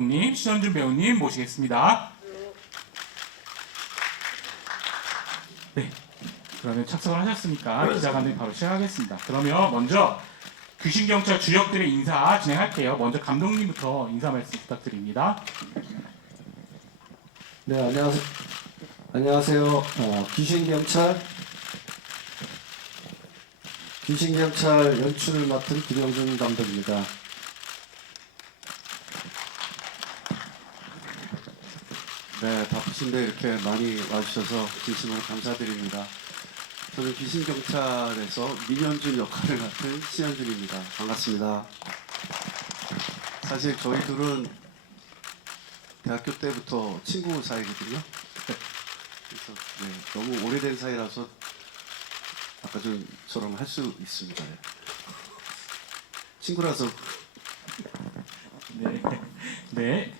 님, 신현준 배우님 모시겠습니다. 네, 그러면 착석을 하셨으니까 기자간담회 바로 시작하겠습니다. 그러면 먼저 귀신경찰 주역들의 인사 진행할게요. 먼저 감독님부터 인사 말씀 부탁드립니다. 네, 안녕하세요. 귀신경찰 연출을 맡은 김영준 감독입니다. 네, 바쁘신데 이렇게 많이 와주셔서 진심으로 감사드립니다. 저는 귀신경찰에서 민현준 역할을 맡은 신현준입니다. 반갑습니다. 사실 저희 둘은 대학교 때부터 친구 사이거든요. 그래서 너무 오래된 사이라서 아까 전처럼 할 수 있습니다. 친구라서. 네, 네.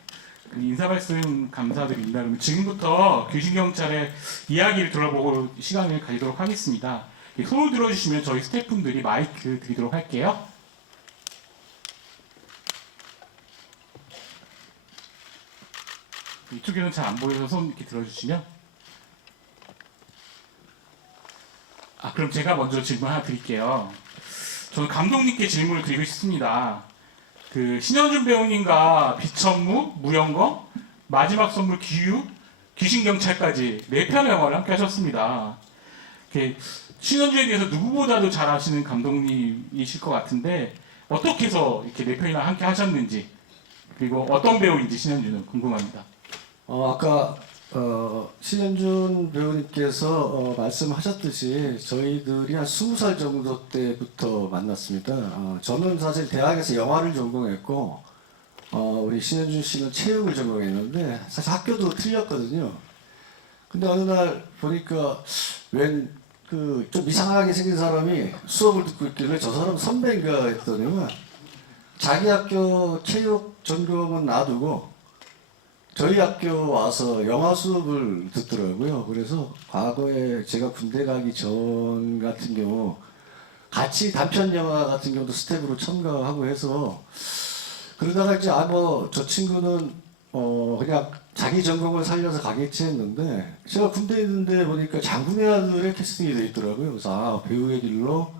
인사 말씀 감사드립니다. 그럼 지금부터 귀신경찰의 이야기를 들어보고 시간을 가지도록 하겠습니다. 손을 들어주시면 저희 스태프분들이 마이크 드리도록 할게요. 이쪽에는 잘 안 보여서 손 이렇게 들어주시면. 그럼 제가 먼저 질문 하나 드릴게요. 저는 감독님께 질문을 드리고 싶습니다. 신현준 배우님과 비천무, 무영거, 마지막 선물 기유, 귀신경찰까지 4편의 영화를 함께 하셨습니다. 신현준에 대해서 누구보다도 잘 아시는 감독님이실 것 같은데 어떻게 해서 이렇게 4편이나 함께 하셨는지, 그리고 어떤 배우인지 신현준은 궁금합니다. 아까 신현준 배우님께서 말씀하셨듯이 저희들이 한 20살 정도 때부터 만났습니다. 저는 사실 대학에서 영화를 전공했고 우리 신현준 씨는 체육을 전공했는데 사실 학교도 틀렸거든요. 근데 어느 날 보니까 좀 이상하게 생긴 사람이 수업을 듣고 있길래 저 사람 선배인가 했더니만 자기 학교 체육 전공은 놔두고 저희 학교 와서 영화 수업을 듣더라고요. 그래서 과거에 제가 군대 가기 전 같은 경우 같이 단편 영화 같은 경우도 스텝으로 참가하고 해서 그러다가 이제 저 친구는 그냥 자기 전공을 살려서 가겠지 했는데 제가 군대에 있는데 보니까 장군의 아들의 캐스팅이 돼 있더라고요. 그래서 배우의 길로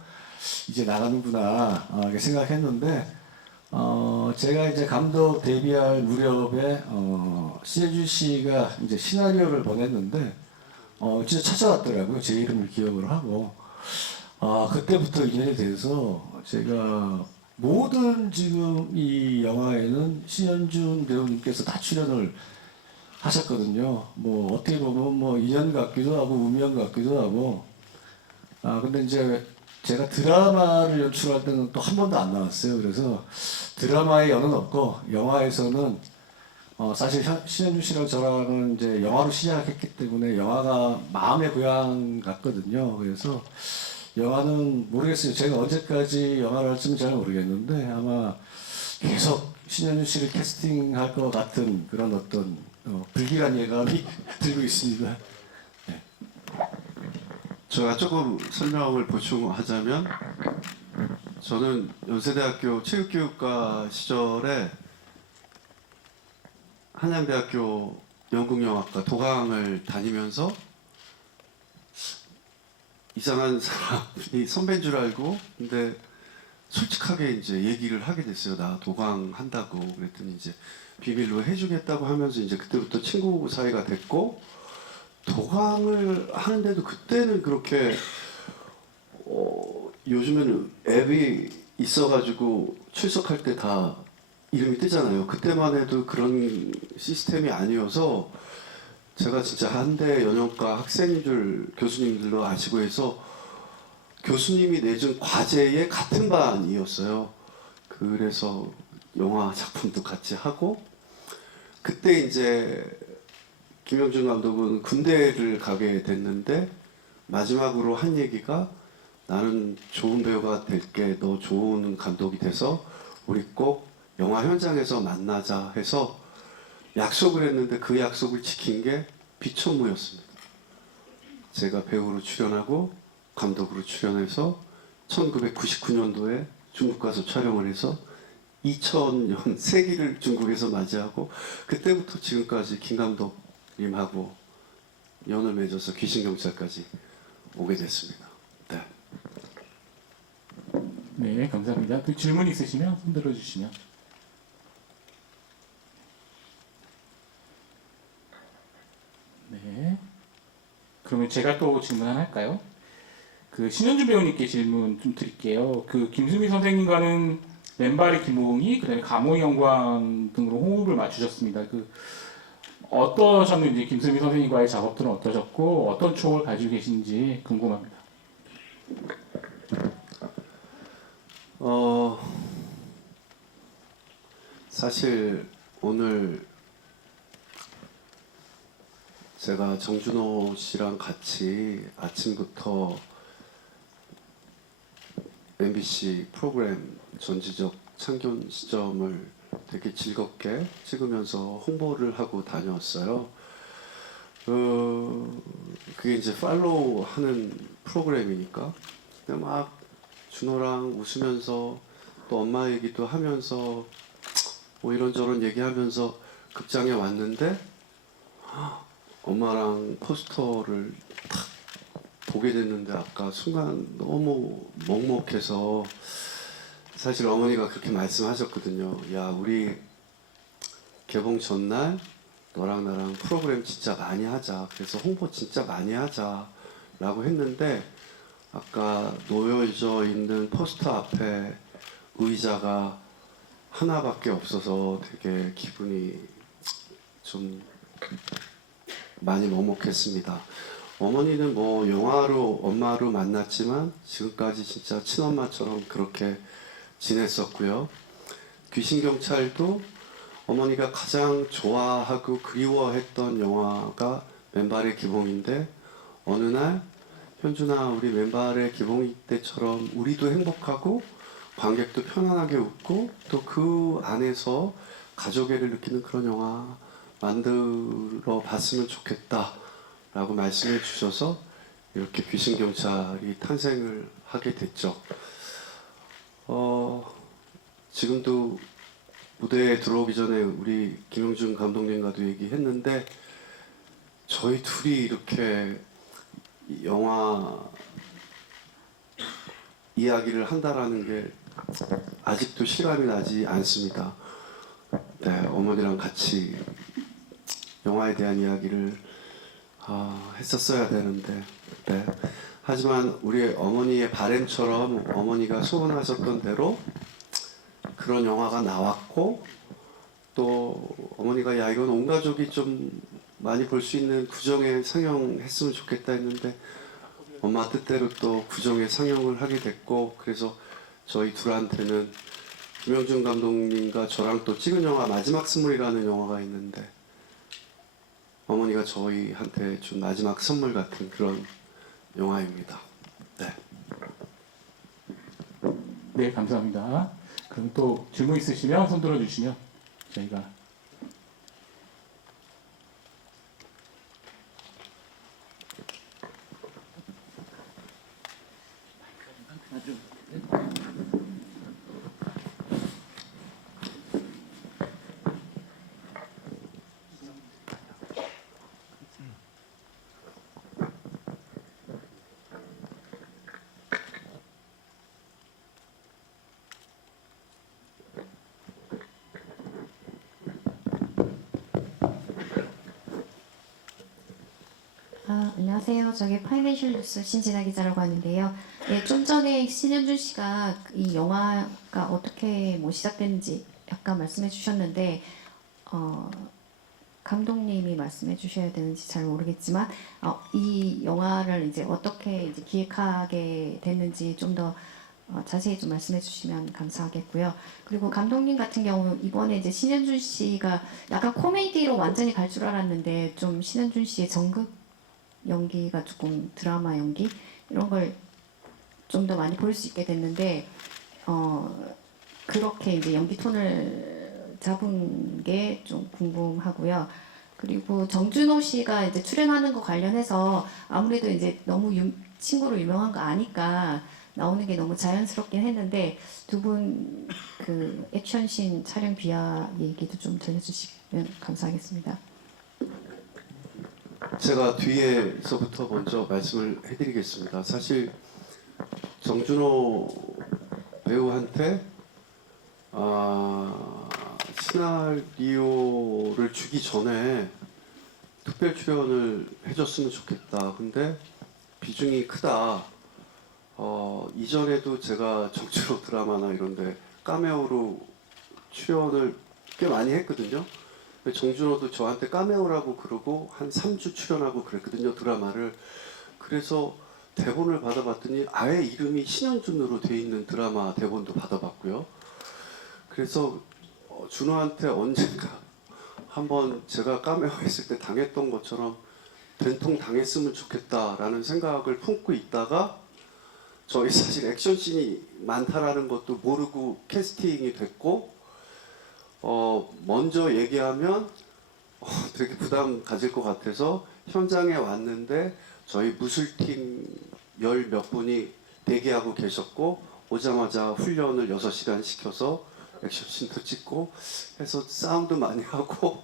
이제 나가는구나 이렇게 생각했는데 제가 이제 감독 데뷔할 무렵에 신현준 씨가 이제 시나리오를 보냈는데 진짜 찾아왔더라고요. 제 이름을 기억을 하고 그때부터 인연이 돼서 제가 모든 지금 이 영화에는 신현준 배우님께서 다 출연을 하셨거든요. 뭐 어떻게 보면 뭐 인연 같기도 하고 운명 같기도 하고 근데 이제 제가 드라마를 연출할 때는 또 한 번도 안 나왔어요. 그래서 드라마에 연은 없고 영화에서는 사실 신현준 씨랑 저랑은 이제 영화로 시작했기 때문에 영화가 마음의 고향 같거든요. 그래서 영화는 모르겠어요. 제가 언제까지 영화를 할지는 잘 모르겠는데 아마 계속 신현준 씨를 캐스팅할 것 같은 그런 어떤 불길한 예감이 들고 있습니다. 제가 조금 설명을 보충하자면 저는 연세대학교 체육교육과 시절에 한양대학교 연극영화과 도강을 다니면서 이상한 사람이 선배인 줄 알고 근데 솔직하게 이제 얘기를 하게 됐어요. 나 도강 한다고. 그랬더니 이제 비밀로 해주겠다고 하면서 이제 그때부터 친구 사이가 됐고 도강을 하는데도 그때는 그렇게 요즘에는 앱이 있어가지고 출석할 때 다 이름이 뜨잖아요. 그때만 해도 그런 시스템이 아니어서 제가 진짜 한대 연영과 학생인 줄 교수님들도 아시고 해서 교수님이 내준 과제의 같은 반이었어요. 그래서 영화 작품도 같이 하고 그때 이제 김영준 감독은 군대를 가게 됐는데 마지막으로 한 얘기가 나는 좋은 배우가 될게 너 좋은 감독이 돼서 우리 꼭 영화 현장에서 만나자 해서 약속을 했는데 그 약속을 지킨 게 비천무였습니다. 제가 배우로 출연하고 감독으로 출연해서 1999년도에 중국 가서 촬영을 해서 2000년 세기를 중국에서 맞이하고 그때부터 지금까지 김 감독님하고 연을 맺어서 귀신경찰까지 오게 됐습니다. 네. 네, 감사합니다. 또 질문 있으시면 손 들어주시면. 네. 그러면 제가 또 질문 하나 할까요? 그 신현준 배우님께 질문 좀 드릴게요. 그 김수미 선생님과는 맨발의 김호웅이, 그다음에 감호의 영광 등으로 호흡을 맞추셨습니다. 그 어떠셨는지, 김수미 선생님과의 작업들은 어떠셨고 어떤 추억을 가지고 계신지 궁금합니다. 사실 오늘 제가 정준호 씨랑 같이 아침부터 MBC 프로그램 전지적 창견 시점을 되게 즐겁게 찍으면서 홍보를 하고 다녔어요. 그게 이제 팔로우 하는 프로그램이니까 근데 막 준호랑 웃으면서 또 엄마 얘기도 하면서 뭐 이런저런 얘기하면서 극장에 왔는데 엄마랑 포스터를 탁 보게 됐는데 아까 순간 너무 먹먹해서 사실 어머니가 그렇게 말씀하셨거든요. 야, 우리 개봉 전날 너랑 나랑 프로그램 진짜 많이 하자. 그래서 홍보 진짜 많이 하자 라고 했는데 아까 놓여져 있는 포스터 앞에 의자가 하나밖에 없어서 되게 기분이 좀 많이 먹먹했습니다. 어머니는 뭐 영화로 엄마로 만났지만 지금까지 진짜 친엄마처럼 그렇게 지냈었고요. 귀신경찰도 어머니가 가장 좋아하고 그리워했던 영화가 맨발의 기봉인데 어느 날 현준아 우리 맨발의 기봉이 때처럼 우리도 행복하고 관객도 편안하게 웃고 또 그 안에서 가족애를 느끼는 그런 영화 만들어 봤으면 좋겠다 라고 말씀해 주셔서 이렇게 귀신경찰이 탄생을 하게 됐죠. 지금도 무대에 들어오기 전에 우리 김영준 감독님과도 얘기했는데 저희 둘이 이렇게 영화 이야기를 한다라는 게 아직도 실감이 나지 않습니다. 네, 어머니랑 같이 영화에 대한 이야기를 했었어야 되는데 네. 하지만 우리 어머니의 바램처럼 어머니가 소원하셨던 대로 그런 영화가 나왔고 또 어머니가 야 이건 온 가족이 좀 많이 볼 수 있는 구정에 상영했으면 좋겠다 했는데 엄마 뜻대로 또 구정에 상영을 하게 됐고 그래서 저희 둘한테는 김영준 감독님과 저랑 또 찍은 영화 마지막 선물이라는 영화가 있는데 어머니가 저희한테 준 마지막 선물 같은 그런 영화입니다. 네. 네, 감사합니다. 그럼 또 질문 있으시면 손 들어주시면 저희가 안녕하세요. 저기 파이낸셜 뉴스 신진아 기자라고 하는데요. 예, 좀 전에 신현준 씨가 이 영화가 어떻게 뭐 시작됐는지 약간 말씀해 주셨는데 감독님이 말씀해 주셔야 되는지 잘 모르겠지만 이 영화를 이제 어떻게 이제 기획하게 됐는지 좀 더 자세히 좀 말씀해 주시면 감사하겠고요. 그리고 감독님 같은 경우 이번에 이제 신현준 씨가 약간 코미디로 완전히 갈 줄 알았는데 좀 신현준 씨의 정극 연기가 조금 드라마 연기 이런 걸 좀 더 많이 볼 수 있게 됐는데 그렇게 이제 연기 톤을 잡은 게 좀 궁금하고요. 그리고 정준호 씨가 이제 출연하는 거 관련해서 아무래도 이제 너무 친구로 유명한 거 아니까 나오는 게 너무 자연스럽긴 했는데 두 분 그 액션씬 촬영 비하 얘기도 좀 들려주시면 감사하겠습니다. 제가 뒤에서부터 먼저 말씀을 해드리겠습니다. 사실 정준호 배우한테 시나리오를 주기 전에 특별 출연을 해줬으면 좋겠다. 근데 비중이 크다. 이전에도 제가 정준호 드라마나 이런데 카메오로 출연을 꽤 많이 했거든요. 정준호도 저한테 카메오라고 그러고 한 3주 출연하고 그랬거든요, 드라마를. 그래서 대본을 받아봤더니 아예 이름이 신현준으로 돼 있는 드라마 대본도 받아봤고요. 그래서 준호한테 언젠가 한번 제가 카메오 했을 때 당했던 것처럼 된통 당했으면 좋겠다라는 생각을 품고 있다가 저희 사실 액션씬이 많다라는 것도 모르고 캐스팅이 됐고 먼저 얘기하면 되게 부담 가질 것 같아서 현장에 왔는데 저희 무술팀 10몇 분이 대기하고 계셨고 오자마자 훈련을 6시간 시켜서 액션씬도 찍고 해서 싸움도 많이 하고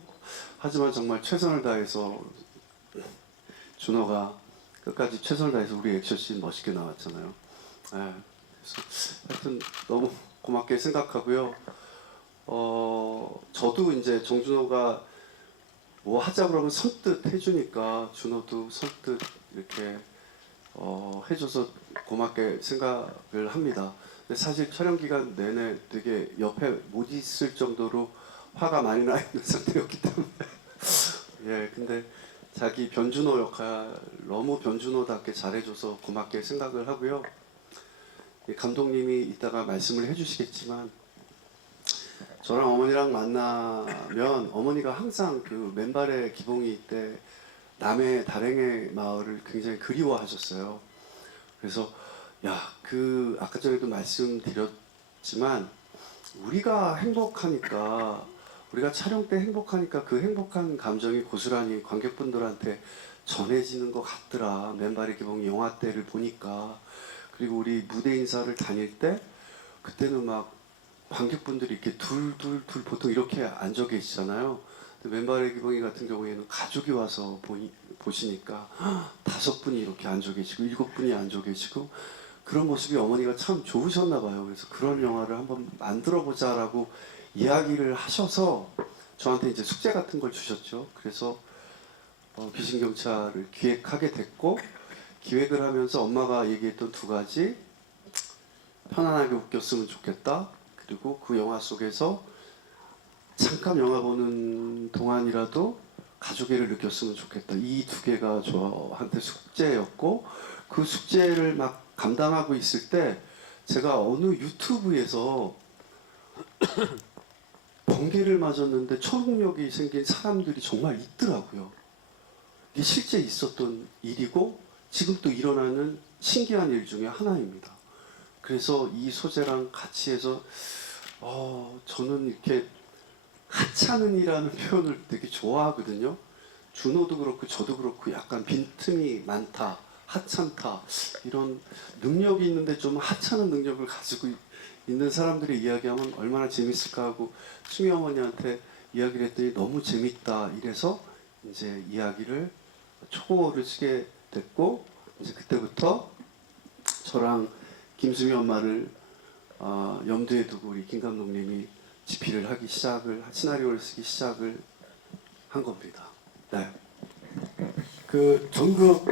하지만 정말 최선을 다해서 준호가 끝까지 최선을 다해서 우리 액션씬 멋있게 나왔잖아요. 그래서 하여튼 너무 고맙게 생각하고요. 저도 이제 정준호가 뭐 하자 그러면 선뜻 해주니까 준호도 선뜻 이렇게 해줘서 고맙게 생각을 합니다. 근데 사실 촬영 기간 내내 되게 옆에 못 있을 정도로 화가 많이 나 있는 상태였기 때문에 예, 근데 자기 변준호 역할 너무 변준호답게 잘해줘서 고맙게 생각을 하고요. 감독님이 이따가 말씀을 해주시겠지만 저랑 어머니랑 만나면 어머니가 항상 그 맨발의 기봉이 때 남해 다랭의 마을을 굉장히 그리워하셨어요. 그래서 그 아까 전에도 말씀드렸지만 우리가 행복하니까 우리가 촬영 때 행복하니까 그 행복한 감정이 고스란히 관객분들한테 전해지는 것 같더라. 맨발의 기봉이 영화 때를 보니까. 그리고 우리 무대 인사를 다닐 때 그때는 막 관객분들이 이렇게 둘 보통 이렇게 앉아 계시잖아요. 근데 맨발의 기봉이 같은 경우에는 가족이 와서 보시니까 5분이 이렇게 앉아 계시고 7분이 앉아 계시고 그런 모습이 어머니가 참 좋으셨나 봐요. 그래서 그런 영화를 한번 만들어 보자라고 이야기를 하셔서 저한테 이제 숙제 같은 걸 주셨죠. 그래서 귀신경찰을 기획하게 됐고 기획을 하면서 엄마가 얘기했던 2가지 편안하게 웃겼으면 좋겠다. 그리고 그 영화 속에서 잠깐 영화 보는 동안이라도 가족애를 느꼈으면 좋겠다. 이 2개가 저한테 숙제였고 그 숙제를 막 감당하고 있을 때 제가 어느 유튜브에서 번개를 맞았는데 초능력이 생긴 사람들이 정말 있더라고요. 이게 실제 있었던 일이고 지금 또 일어나는 신기한 일 중에 하나입니다. 그래서 이 소재랑 같이 해서 저는 이렇게 하찮은이라는 표현을 되게 좋아하거든요. 준호도 그렇고 저도 그렇고 약간 빈틈이 많다, 하찮다 이런 능력이 있는데 좀 하찮은 능력을 가지고 있는 사람들이 이야기하면 얼마나 재밌을까 하고 수미 어머니한테 이야기를 했더니 너무 재밌다 이래서 이제 이야기를 초고를 쓰게 됐고 이제 그때부터 저랑 김수미 엄마를 염두에 두고 우리 김 감독님이 집필을 하기 시나리오를 쓰기 시작을 한 겁니다. 네. 그 전극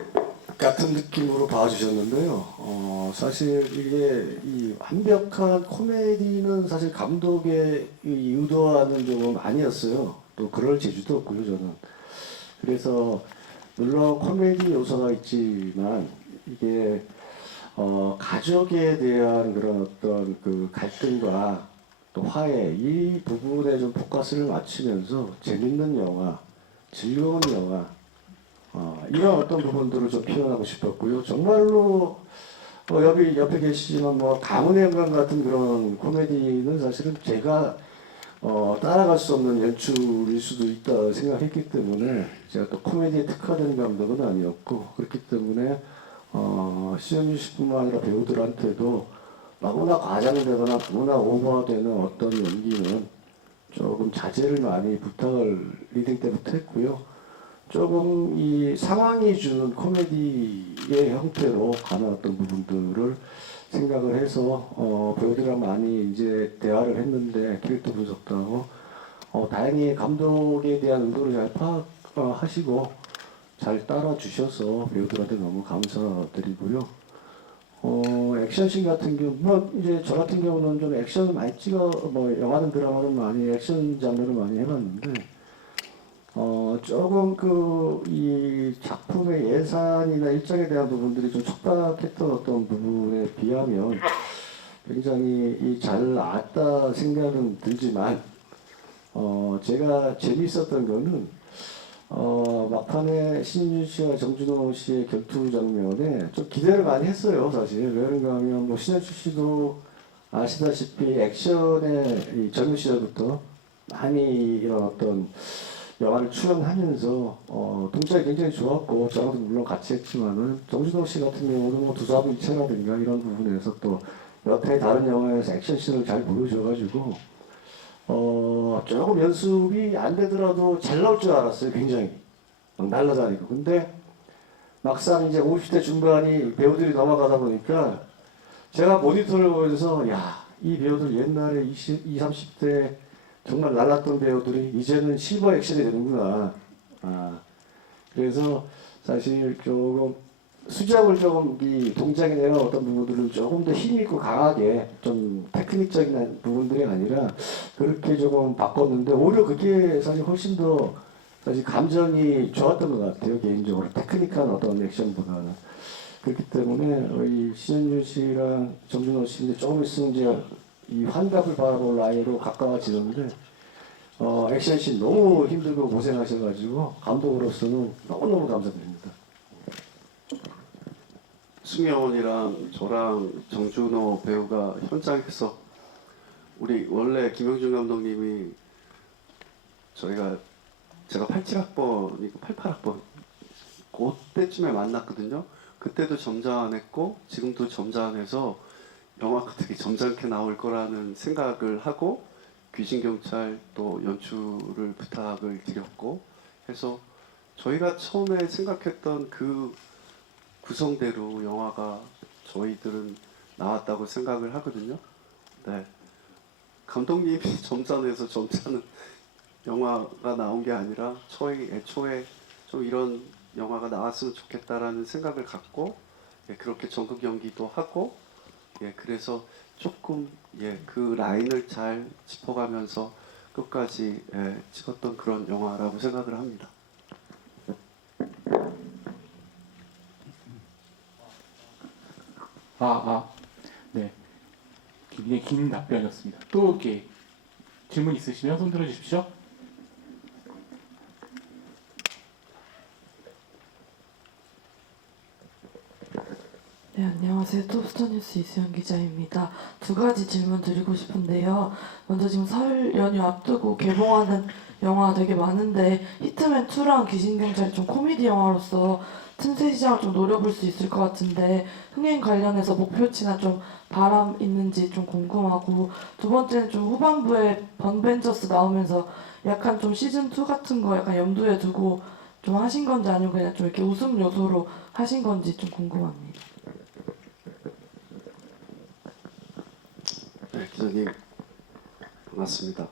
같은 느낌으로 봐주셨는데요. 사실 이게 이 완벽한 코미디는 사실 감독의 이 의도하는 점은 아니었어요. 또 그럴 재주도 없고요, 저는. 그래서 물론 코미디 요소가 있지만 이게 가족에 대한 그런 어떤 그 갈등과 또 화해 이 부분에 좀 포커스를 맞추면서 재밌는 영화, 즐거운 영화 이런 어떤 부분들을 좀 표현하고 싶었고요. 정말로 옆에 계시지만 뭐 가문의 영광 같은 그런 코미디는 사실은 제가 따라갈 수 없는 연출일 수도 있다 생각했기 때문에 제가 또 코미디에 특화된 감독은 아니었고 그렇기 때문에 신현준 씨뿐만 아니라 배우들한테도 너무나 과장되거나 너무나 오버되는 어떤 연기는 조금 자제를 많이 부탁을 리딩 때부터 했고요. 조금 이 상황이 주는 코미디의 형태로 가는 어떤 부분들을 생각을 해서 배우들이랑 많이 이제 대화를 했는데 캐릭터 분석도 하고 다행히 감독에 대한 의도를 잘 파악하시고 잘 따라주셔서 배우들한테 너무 감사드리고요. 액션씬 같은 경우, 물론 이제 저 같은 경우는 좀 액션을 많이 뭐 영화든 드라마든 많이 액션 장르를 많이 해봤는데, 조금 이 작품의 예산이나 일정에 대한 부분들이 좀 촉박했던 어떤 부분에 비하면 굉장히 잘 나왔다 생각은 들지만, 제가 재미있었던 거는 막판에 신윤 씨와 정준호 씨의 결투 장면에 좀 기대를 많이 했어요, 사실. 왜 그런가 하면, 뭐, 신현주 씨도 아시다시피 액션의 이 젊은 시절부터 많이 이런 어떤 영화를 출연하면서, 동작이 굉장히 좋았고, 저랑도 물론 같이 했지만은, 정준호 씨 같은 경우는 뭐 두사부 일체라든가 이런 부분에서 또 여태 다른 영화에서 액션씬을 잘 보여줘가지고, 조금 연습이 안 되더라도 잘 나올 줄 알았어요, 굉장히. 막 날라다니고. 근데 막상 이제 50대 중반이 배우들이 넘어가다 보니까 제가 모니터를 보면서, 야, 이 배우들 옛날에 20, 30대 정말 날랐던 배우들이 이제는 실버 액션이 되는구나. 그래서 사실 조금 수작을 조금 이 동작에 대한 어떤 부분들을 조금 더 힘있고 강하게 좀 테크닉적인 부분들이 아니라 그렇게 조금 바꿨는데 오히려 그게 사실 훨씬 더 사실 감정이 좋았던 것 같아요, 개인적으로. 테크닉한 어떤 액션보다는. 그렇기 때문에 이 신현준 씨랑 정준호 씨 이제 조금 있으면 이제 이 환갑을 바라볼 나이로 가까워지는데 액션씬 너무 힘들고 고생하셔가지고 감독으로서는 너무너무 감사드립니다. 승영원이랑 저랑 정준호 배우가 현장에서 우리 원래 김영준 감독님이 제가 87학번이고 88학번 그때쯤에 만났거든요. 그때도 점잖했고 지금도 점잖해서 영화가 되게 점잖게 나올 거라는 생각을 하고 귀신경찰 또 연출을 부탁을 드렸고 해서 저희가 처음에 생각했던 그 구성대로 영화가 저희들은 나왔다고 생각을 하거든요. 네. 감독님이 점잖해서 점잖은 영화가 나온 게 아니라 애초에 좀 이런 영화가 나왔으면 좋겠다라는 생각을 갖고 그렇게 전극 연기도 하고 그래서 조금 그 라인을 잘 짚어가면서 끝까지 찍었던 그런 영화라고 생각을 합니다. 네. 굉장히 긴 답변이었습니다. 또 이렇게 질문 있으시면 손 들어주십시오. 네, 안녕하세요. 톱스타뉴스 이수연 기자입니다. 두 가지 질문 드리고 싶은데요. 먼저 지금 설 연휴 앞두고 개봉하는 영화 되게 많은데 히트맨2랑 귀신경찰이 좀 코미디 영화로서 틈새 시장을 좀 노려볼 수 있을 것 같은데 흥행 관련해서 목표치나 좀 바람 있는지 좀 궁금하고 두 번째는 좀 후반부에 번벤져스 나오면서 약간 좀 시즌2 같은 거 약간 염두에 두고 좀 하신 건지 아니면 그냥 좀 이렇게 웃음 요소로 하신 건지 좀 궁금합니다. 네, 기자님 반갑습니다.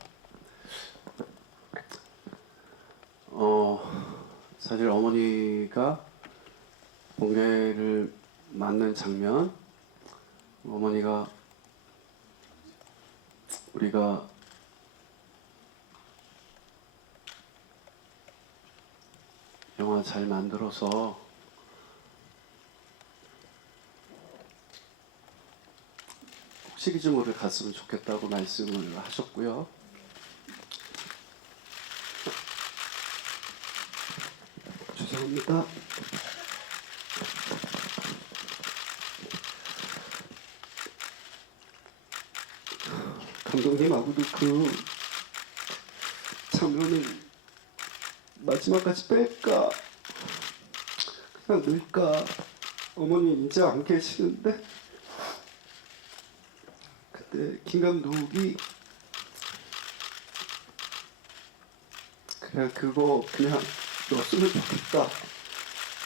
사실 어머니가 번개를 맞는 장면, 어머니가 우리가 영화 잘 만들어서 시리즈물을 갔으면 좋겠다고 말씀을 하셨고요. 죄송합니다. 감독님하고도 그 장면을 마지막까지 뺄까 그냥 넣을까 어머니 이제 안 계시는데 그때 김 감독이 그래 그거 그냥 넣었으면 좋겠다.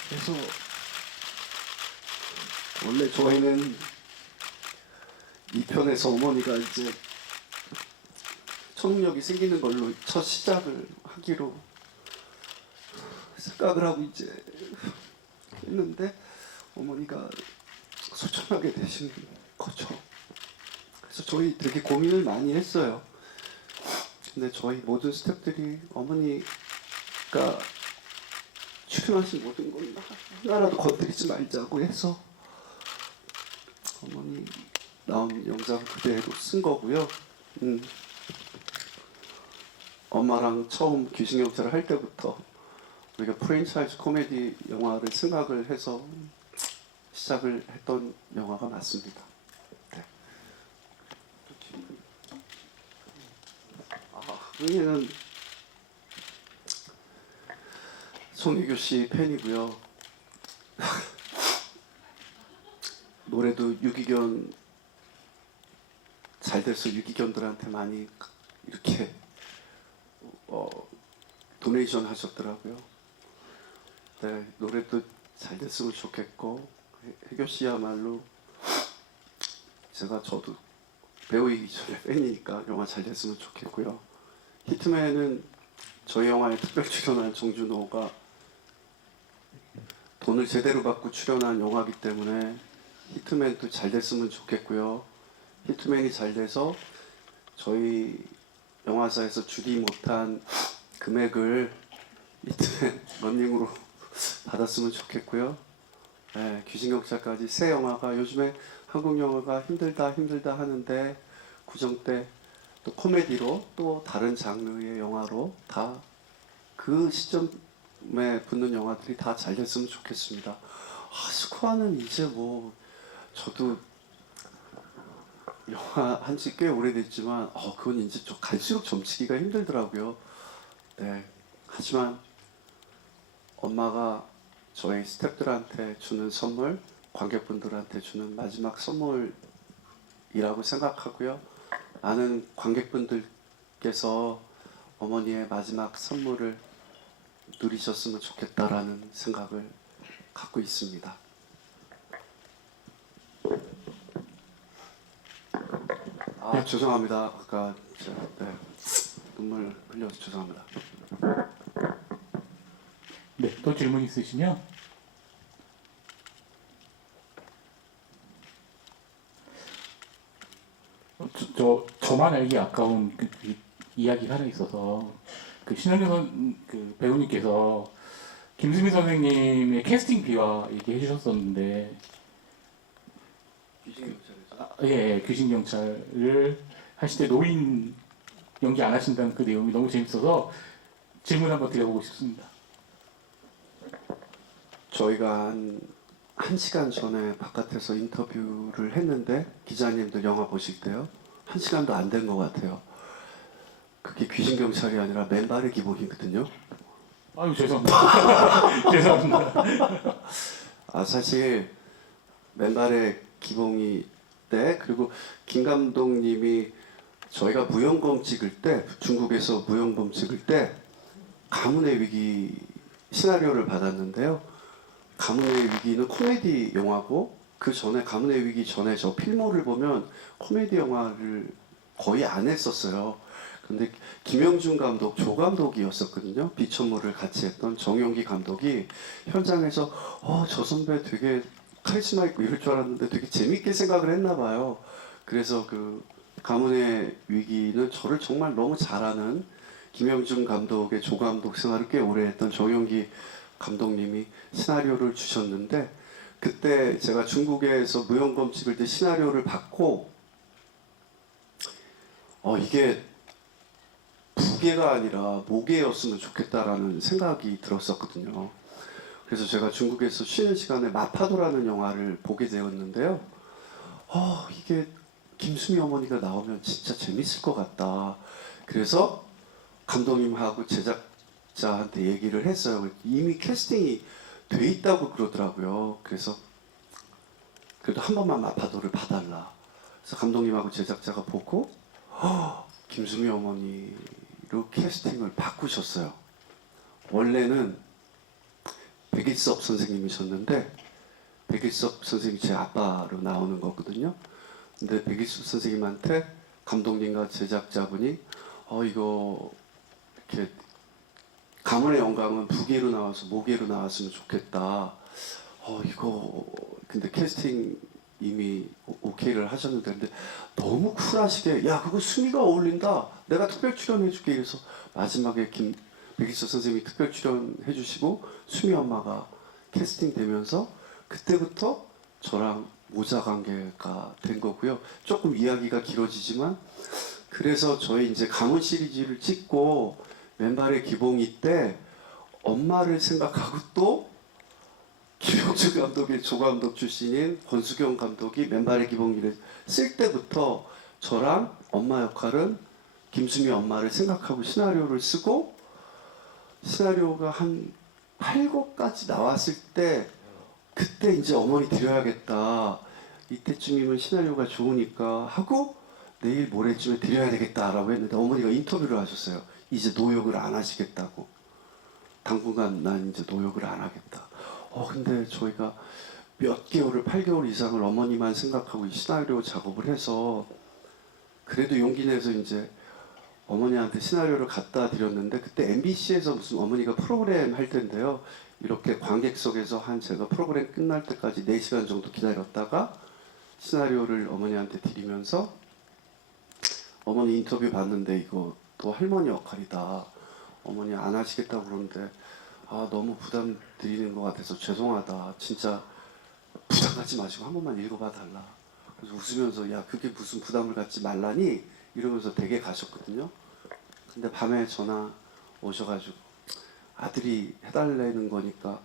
그래서 원래 저희는 이 편에서 어머니가 이제 초능력이 생기는 걸로 첫 시작을 하기로 생각을 하고 이제 했는데 어머니가 소천하게 되신 거죠. 그래서 저희 되게 고민을 많이 했어요. 근데 저희 모든 스태프들이 어머니가 출연하신 모든 건 하나라도 건드리지 말자고 해서 어머니 나온 영상 그대로 쓴 거고요. 엄마랑 처음 귀신경찰을 할 때부터 우리가 프랜차이즈 코미디 영화를 생각을 해서 시작을 했던 영화가 맞습니다. 네. 흥이는 송혜교 씨 팬이고요. 노래도 유기견 잘 돼서 유기견들한테 많이 이렇게 도네이션 하셨더라고요. 네, 노래도 잘 됐으면 좋겠고 혜교 씨야말로 저도 배우이기 전에 팬이니까 영화 잘 됐으면 좋겠고요. 히트맨은 저희 영화에 특별 출연한 정준호가 돈을 제대로 받고 출연한 영화이기 때문에 히트맨도 잘 됐으면 좋겠고요. 히트맨이 잘 돼서 저희 영화사에서 주지 못한 금액을 히트맨 런닝으로 받았으면 좋겠고요. 네, 귀신경찰까지 새 영화가 요즘에 한국 영화가 힘들다 하는데 구정 때 또 코미디로 또 다른 장르의 영화로 다 그 시점에 붙는 영화들이 다 잘 됐으면 좋겠습니다. 스코어는 이제 뭐 저도 영화 한지 꽤 오래됐지만 그건 이제 좀 갈수록 점치기가 힘들더라고요. 네, 하지만 엄마가 저희 스태프들한테 주는 선물, 관객분들한테 주는 마지막 선물이라고 생각하고요. 많은 관객분들께서 어머니의 마지막 선물을 누리셨으면 좋겠다라는 생각을 갖고 있습니다. 죄송합니다. 아까 눈물 흘려서 죄송합니다. 네, 또 질문 있으시면 저만 알기 아까운 그 이야기가 하나 있어서 그 신현준 그 배우님께서 김수미 선생님의 캐스팅 비와 얘기해 주셨었는데 예, 귀신경찰을 하실 때 노인 연기 안 하신다는 그 내용이 너무 재밌어서 질문 한번 드려보고 싶습니다. 저희가 한 시간 전에 바깥에서 인터뷰를 했는데 기자님들 영화 보실 때요. 1시간도 안 된 것 같아요. 그게 귀신경찰이 아니라 맨발의 기본이거든요. 아유 죄송합니다. 죄송합니다. 사실 맨발의 기봉이 때 그리고 김 감독님이 저희가 무용범 찍을 때 중국에서 무용범 찍을 때 가문의 위기 시나리오를 받았는데요. 가문의 위기는 코미디 영화고 그 전에 가문의 위기 전에 저 필모를 보면 코미디 영화를 거의 안 했었어요. 근데 김영준 감독, 조 감독이었었거든요. 비천물을 같이 했던 정용기 감독이 현장에서 저 선배 되게 카리스마 있고 이럴 줄 알았는데 되게 재밌게 생각을 했나 봐요. 그래서 그 가문의 위기는 저를 정말 너무 잘하는 김영준 감독의 조 감독 생활을 꽤 오래 했던 정용기 감독님이 시나리오를 주셨는데 그때 제가 중국에서 무용범 찍을 때 시나리오를 받고 이게 부계가 아니라 모계였으면 좋겠다라는 생각이 들었었거든요. 그래서 제가 중국에서 쉬는 시간에 마파도라는 영화를 보게 되었는데요. 이게 김수미 어머니가 나오면 진짜 재밌을 것 같다. 그래서 감독님하고 제작자한테 얘기를 했어요. 이미 캐스팅이 돼 있다고 그러더라고요. 그래서 그래도 한 번만 마파도를 봐달라. 그래서 감독님하고 제작자가 보고 김수미 어머니로 캐스팅을 바꾸셨어요. 원래는 백일섭 선생님이셨는데 백일섭 선생님이 제 아빠로 나오는 거거든요. 근데 백일섭 선생님한테 감독님과 제작자분이 이거 이렇게 가문의 영광은 부계로 나와서 모계로 나왔으면 좋겠다. 이거 근데 캐스팅 이미 오케이를 하셨는데 근데 너무 쿨하시게 야 그거 수미가 어울린다. 내가 특별 출연해줄게. 이래서 마지막에 백일섭 선생님이 특별 출연해주시고 수미 엄마가 캐스팅되면서 그때부터 저랑 모자 관계가 된 거고요. 조금 이야기가 길어지지만 그래서 저희 이제 가문 시리즈를 찍고 맨발의 기봉이 때 엄마를 생각하고 또 김용준 감독의 조감독 출신인 권수경 감독이 맨발의 기봉이를 쓸 때부터 저랑 엄마 역할은 김수미 엄마를 생각하고 시나리오를 쓰고 시나리오가 한 8곡까지 나왔을 때 그때 이제 어머니 드려야겠다. 이때쯤이면 시나리오가 좋으니까 하고 내일 모레쯤에 드려야 되겠다라고 했는데 어머니가 인터뷰를 하셨어요. 이제 노역을 안 하시겠다고. 당분간 난 이제 노역을 안 하겠다. 근데 저희가 몇 개월을 8개월 이상을 어머니만 생각하고 이 시나리오 작업을 해서 그래도 용기 내서 이제 어머니한테 시나리오를 갖다 드렸는데 그때 MBC에서 무슨 어머니가 프로그램 할 텐데요. 이렇게 관객석에서 제가 프로그램 끝날 때까지 4시간 정도 기다렸다가 시나리오를 어머니한테 드리면서 어머니 인터뷰 봤는데 이거 또 할머니 역할이다. 어머니 안 하시겠다고 그러는데 너무 부담 드리는 것 같아서 죄송하다. 진짜 부담 갖지 마시고 한 번만 읽어봐 달라. 그래서 웃으면서 야 그게 무슨 부담을 갖지 말라니 이러면서 댁에 가셨거든요. 근데 밤에 전화 오셔가지고 아들이 해달라는 거니까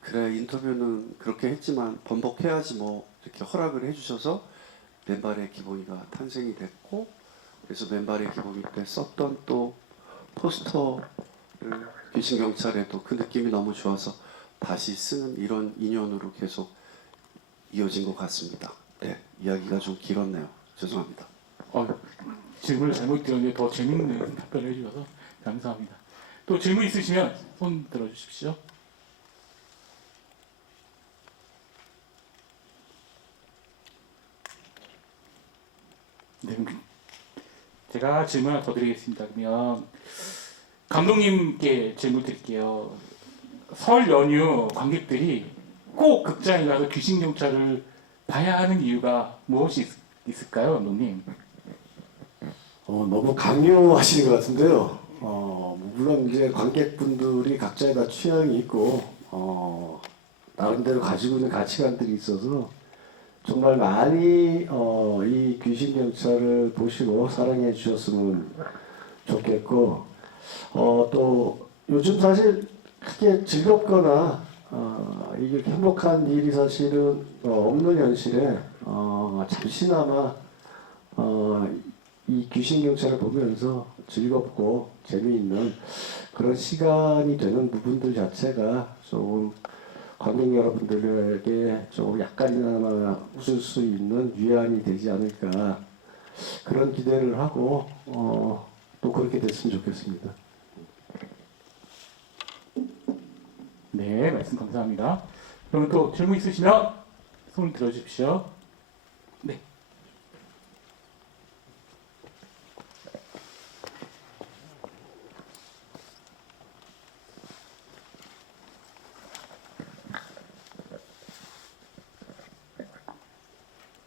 그래 인터뷰는 그렇게 했지만 번복해야지 뭐 이렇게 허락을 해주셔서 맨발의 기봉이가 탄생이 됐고 그래서 맨발의 기봉이 때 썼던 또 포스터를 귀신경찰에도 그 느낌이 너무 좋아서 다시 쓰는 이런 인연으로 계속 이어진 것 같습니다. 네, 이야기가 좀 길었네요. 죄송합니다. 질문을 잘못 드렸는데 더 재밌는 답변을 해주셔서 감사합니다. 또 질문 있으시면 손 들어주십시오. 네, 제가 질문 하나 더 드리겠습니다. 그러면 감독님께 질문 드릴게요. 설 연휴 관객들이 꼭 극장에 가서 귀신경찰을 봐야 하는 이유가 무엇이 있을까요, 감독님? 너무 강요하시는 것 같은데요. 물론 이제 관객분들이 각자의 다 취향이 있고 나름대로 가지고 있는 가치관들이 있어서 정말 많이 이 귀신경찰을 보시고 사랑해 주셨으면 좋겠고 또 요즘 사실 크게 즐겁거나 이게 행복한 일이 사실은 없는 현실에 잠시나마 이 귀신경찰을 보면서 즐겁고 재미있는 그런 시간이 되는 부분들 자체가 조금 관객 여러분들에게 좀 약간이나마 웃을 수 있는 위안이 되지 않을까 그런 기대를 하고 또 그렇게 됐으면 좋겠습니다. 네, 말씀 감사합니다. 그러면 또 질문 있으시면 손 들어주십시오. 네.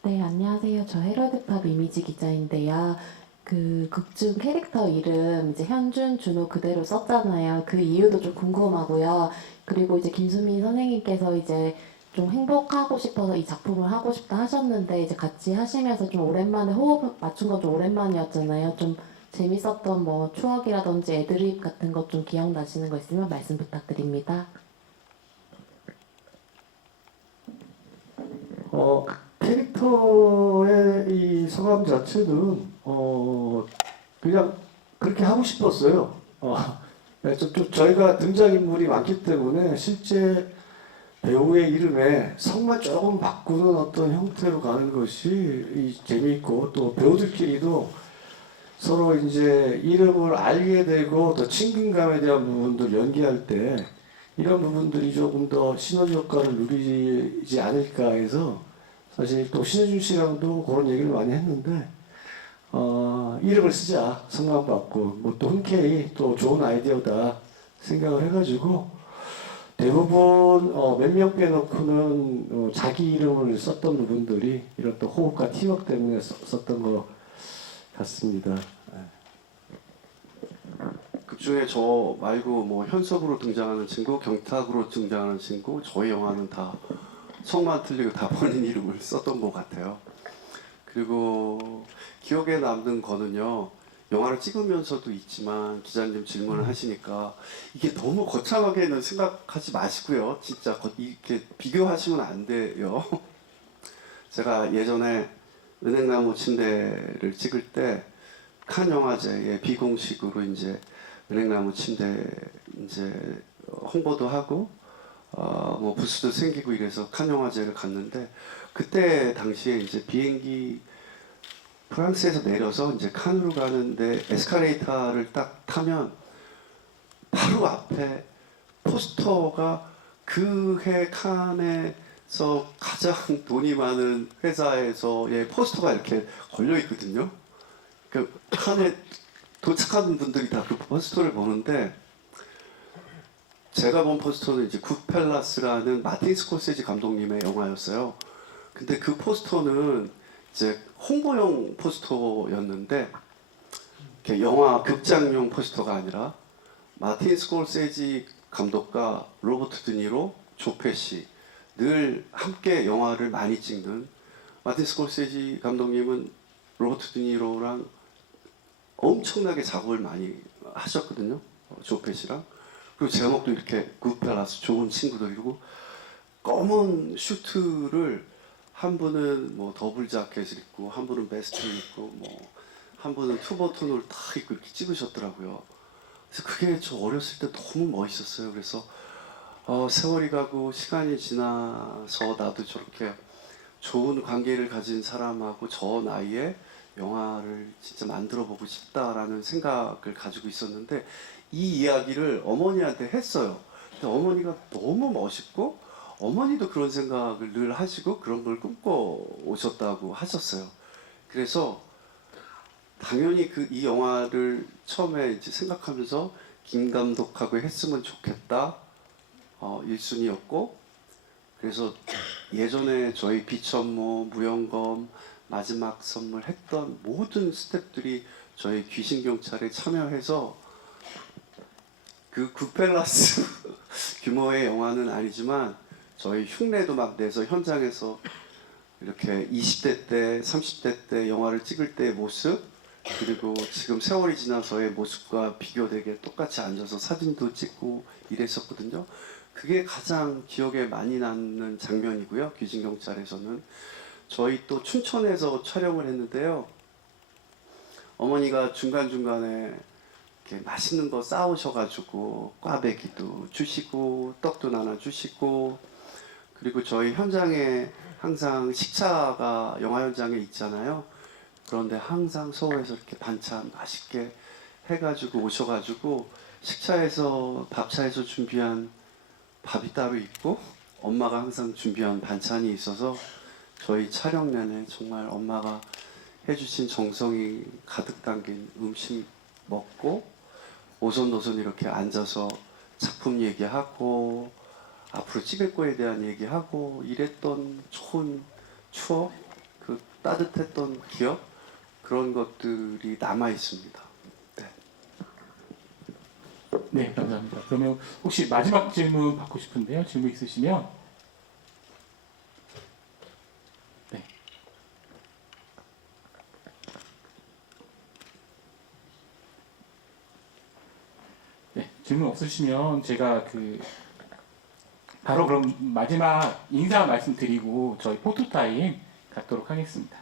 네, 안녕하세요. 저 헤럴드팝 이미지 기자인데요. 그 극중 캐릭터 이름 이제 현준, 준호 그대로 썼잖아요. 그 이유도 좀 궁금하고요. 그리고 이제 김수미 선생님께서 이제 좀 행복하고 싶어서 이 작품을 하고 싶다 하셨는데 이제 같이 하시면서 좀 오랜만에 호흡 맞춘 건 좀 오랜만이었잖아요. 좀 재밌었던 뭐 추억이라든지 애드립 같은 것 좀 기억나시는 거 있으면 말씀 부탁드립니다. 캐릭터의 이 성함 자체는 그냥 그렇게 하고 싶었어요. 저희가 등장인물이 많기 때문에 실제 배우의 이름에 성만 조금 바꾸는 어떤 형태로 가는 것이 재미있고 또 배우들끼리도 서로 이제 이름을 알게 되고 더 친근감에 대한 부분들 연기할 때 이런 부분들이 조금 더 시너지 효과를 누리지 않을까 해서 사실 또 신혜준 씨랑도 그런 얘기를 많이 했는데 이름을 쓰자 성만 바꾸고 뭐 또 흔쾌히 또 좋은 아이디어다 생각을 해가지고 대부분 몇 명 빼놓고는 자기 이름을 썼던 부분들이 이런 또 호흡과 팀워크 때문에 썼던 것 같습니다. 극 중에 저 말고 뭐 현석으로 등장하는 친구, 경탁으로 등장하는 친구, 저희 영화는 다 성만 틀리고 다 본인 이름을 썼던 것 같아요. 그리고 기억에 남는 거는요. 영화를 찍으면서도 있지만 기자님 질문을 하시니까 이게 너무 거창하게는 생각하지 마시고요. 진짜 이렇게 비교하시면 안 돼요. 제가 예전에 은행나무 침대를 찍을 때 칸 영화제에 비공식으로 이제 은행나무 침대 이제 홍보도 하고 뭐 부스도 생기고 이래서 칸 영화제를 갔는데 그때 당시에 이제 비행기 프랑스에서 내려서 이제 칸으로 가는데 에스컬레이터를 딱 타면 바로 앞에 포스터가 그 해 칸에서 가장 돈이 많은 회사에서의 포스터가 이렇게 걸려 있거든요. 그 칸에 도착하는 분들이 다 그 포스터를 보는데 제가 본 포스터는 이제 굿펠라스라는 마틴 스콜세지 감독님의 영화였어요. 근데 그 포스터는 이제 홍보용 포스터였는데 영화 극장용 포스터가 아니라 마틴 스콜세지 감독과 로버트 드니로, 조 페시 늘 함께 영화를 많이 찍는 마틴 스콜세지 감독님은 로버트 드니로랑 엄청나게 작업을 많이 하셨거든요. 조 페시랑. 그리고 제목도 이렇게 굿펠라스 좋은 친구들이고 검은 슈트를 한 분은 뭐 더블 자켓을 입고 한 분은 베스트를 입고 뭐 한 분은 투버튼을 다 입고 이렇게 찍으셨더라고요. 그래서 그게 저 어렸을 때 너무 멋있었어요. 그래서 세월이 가고 시간이 지나서 나도 저렇게 좋은 관계를 가진 사람하고 저 나이에 영화를 진짜 만들어 보고 싶다라는 생각을 가지고 있었는데 이 이야기를 어머니한테 했어요. 근데 어머니가 너무 멋있고 어머니도 그런 생각을 늘 하시고 그런 걸 꿈꿔 오셨다고 하셨어요. 그래서 당연히 이 영화를 처음에 이제 생각하면서 김 감독하고 했으면 좋겠다 1순위였고 그래서 예전에 저희 비천모, 무영검, 마지막 선물 했던 모든 스태프들이 저희 귀신경찰에 참여해서 그 굿펠라스 규모의 영화는 아니지만 저희 흉내도 막 내서 현장에서 이렇게 20대 때, 30대 때 영화를 찍을 때의 모습 그리고 지금 세월이 지나서의 모습과 비교되게 똑같이 앉아서 사진도 찍고 이랬었거든요. 그게 가장 기억에 많이 남는 장면이고요. 귀신경찰에서는 저희 또 춘천에서 촬영을 했는데요. 어머니가 중간중간에 이렇게 맛있는 거 싸우셔가지고 꽈배기도 주시고 떡도 나눠주시고 그리고 저희 현장에 항상 식차가 영화 현장에 있잖아요. 그런데 항상 서울에서 이렇게 반찬 맛있게 해가지고 오셔가지고 식차에서 밥차에서 준비한 밥이 따로 있고 엄마가 항상 준비한 반찬이 있어서 저희 촬영 내내 정말 엄마가 해주신 정성이 가득 담긴 음식 먹고 오손도손 이렇게 앉아서 작품 얘기하고 앞으로 찍을 거에 대한 얘기하고 이랬던 좋은 추억, 그 따뜻했던 기억 그런 것들이 남아 있습니다. 네. 네, 감사합니다. 그러면 혹시 마지막 질문 받고 싶은데요. 질문 있으시면 네. 네, 질문 없으시면 제가 바로 그럼 마지막 인사 말씀드리고 저희 포토타임 갖도록 하겠습니다.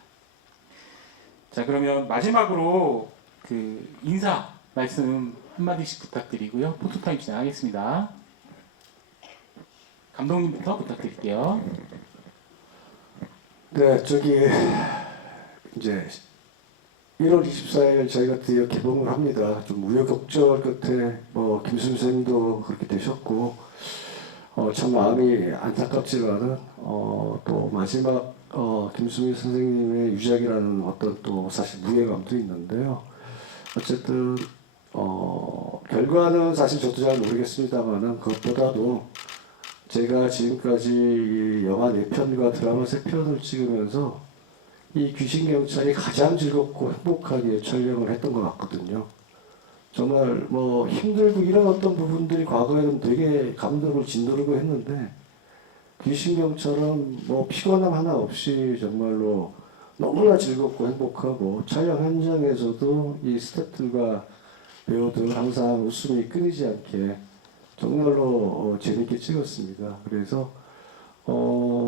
자, 그러면 마지막으로 인사 말씀 한마디씩 부탁드리고요. 포토타임 진행하겠습니다. 감독님부터 부탁드릴게요. 네, 저기 이제 1월 24일 저희가 드디어 개봉을 합니다. 좀 우여곡절 끝에 김수미 선생님도 그렇게 되셨고 참 마음이 안타깝지만은 또 마지막 김수미 선생님의 유작이라는 어떤 또 사실 무게감도 있는데요. 어쨌든 결과는 사실 저도 잘 모르겠습니다만은 그것보다도 제가 지금까지 이 영화 4편과 드라마 3편을 찍으면서 이 귀신경찰이 가장 즐겁고 행복하게 촬영을 했던 것 같거든요. 정말 힘들고 이런 어떤 부분들이 과거에는 되게 감독을 짓누르고 했는데 귀신경찰은 피곤함 하나 없이 정말로 너무나 즐겁고 행복하고 촬영 현장에서도 이 스태프들과 배우들 항상 웃음이 끊이지 않게 정말로 재밌게 찍었습니다. 그래서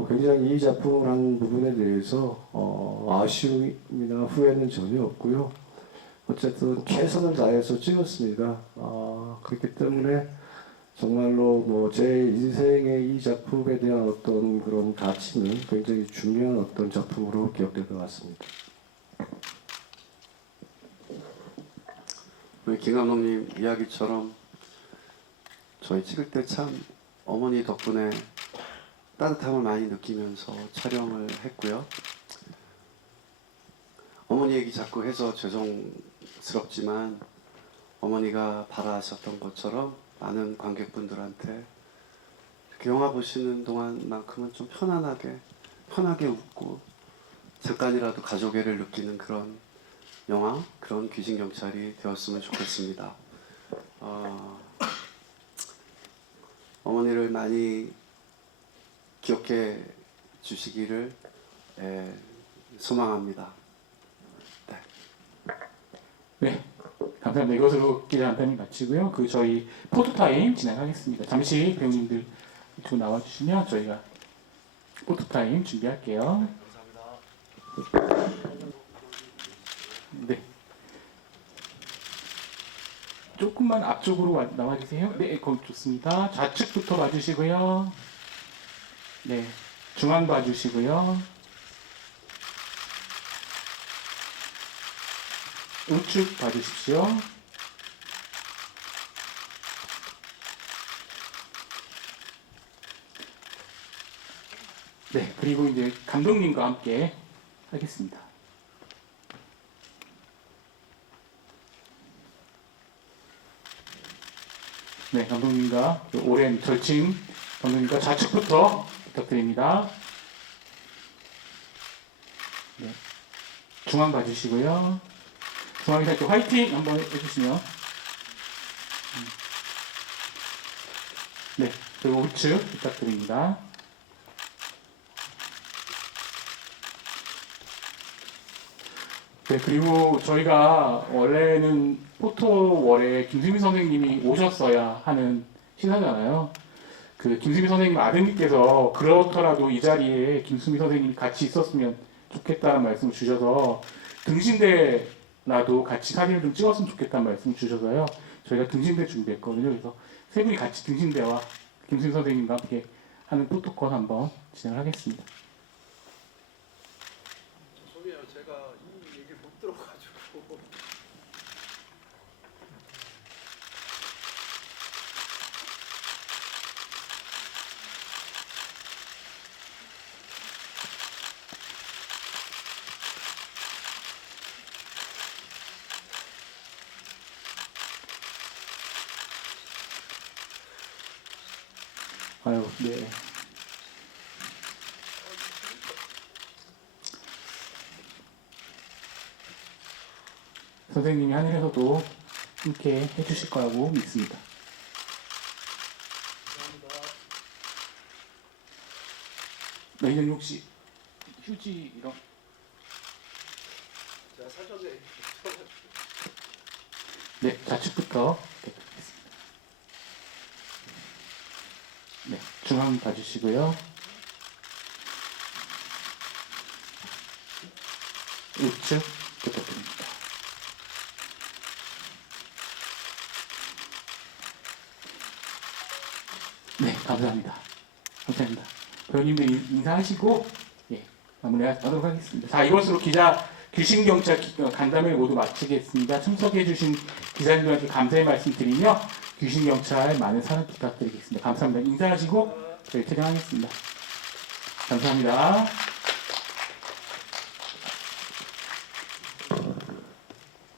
굉장히 이 작품을 한 부분에 대해서 아쉬움이나 후회는 전혀 없고요. 어쨌든 최선을 다해서 찍었습니다. 그렇기 때문에 정말로 제 인생의 이 작품에 대한 어떤 그런 가치는 굉장히 중요한 어떤 작품으로 기억될 것 같습니다. 우리 김 감독님 이야기처럼 저희 찍을 때 참 어머니 덕분에 따뜻함을 많이 느끼면서 촬영을 했고요. 어머니 얘기 자꾸 해서 죄송스럽지만 어머니가 바라셨던 것처럼 많은 관객분들한테 이렇게 영화 보시는 동안만큼은 좀 편하게 웃고 잠깐이라도 가족애를 느끼는 그런 영화, 그런 귀신경찰이 되었으면 좋겠습니다. 어머니를 많이 기억해 주시기를 소망합니다. 네, 감사합니다. 이것으로 기자 간단히 마치고요. 저희 포토타임 진행하겠습니다. 잠시 배우님들 이쪽으로 나와주시면 저희가 포토타임 준비할게요. 네. 조금만 앞쪽으로 나와주세요. 네, 거기 좋습니다. 좌측부터 봐주시고요. 네, 중앙 봐주시고요. 우측 봐주십시오. 네, 그리고 이제 감독님과 함께 하겠습니다. 네, 감독님과 오랜 절친 감독님과 좌측부터 부탁드립니다. 네, 중앙 봐주시고요. 중앙에서 이렇게 화이팅 한번 해주시면. 네, 그리고 우측 부탁드립니다. 네, 그리고 저희가 원래는 포토월에 김수미 선생님이 오셨어야 하는 시사잖아요. 김수미 선생님 아드님께서 그렇더라도 이 자리에 김수미 선생님이 같이 있었으면 좋겠다는 말씀을 주셔서 등신대라도 같이 사진을 좀 찍었으면 좋겠다는 말씀을 주셔서요. 저희가 등신대 준비했거든요. 그래서 세 분이 같이 등신대와 김수미 선생님과 함께 하는 포토컷 한번 진행을 하겠습니다. 죄송해요. 제가 이 얘기를 못 들어가지고. 아유, 네. 선생님이 하늘에서도 함께 해주실 거라고 믿습니다. 매년 혹시 휴지 이런? 제가 사전에 네, 좌측부터 부탁드리겠습니다. 네, 중앙 봐주시고요. 우측 부탁드립니다. 네, 감사합니다. 감사합니다. 배우님들 인사하시고 예, 마무리하도록 하겠습니다. 자, 이것으로 기자 귀신경찰 간담회를 모두 마치겠습니다. 참석해주신 기자님들한테 감사의 말씀 드리며 귀신경찰 많은 사랑 부탁드리겠습니다. 감사합니다. 인사하시고 저희 퇴장하겠습니다. 감사합니다.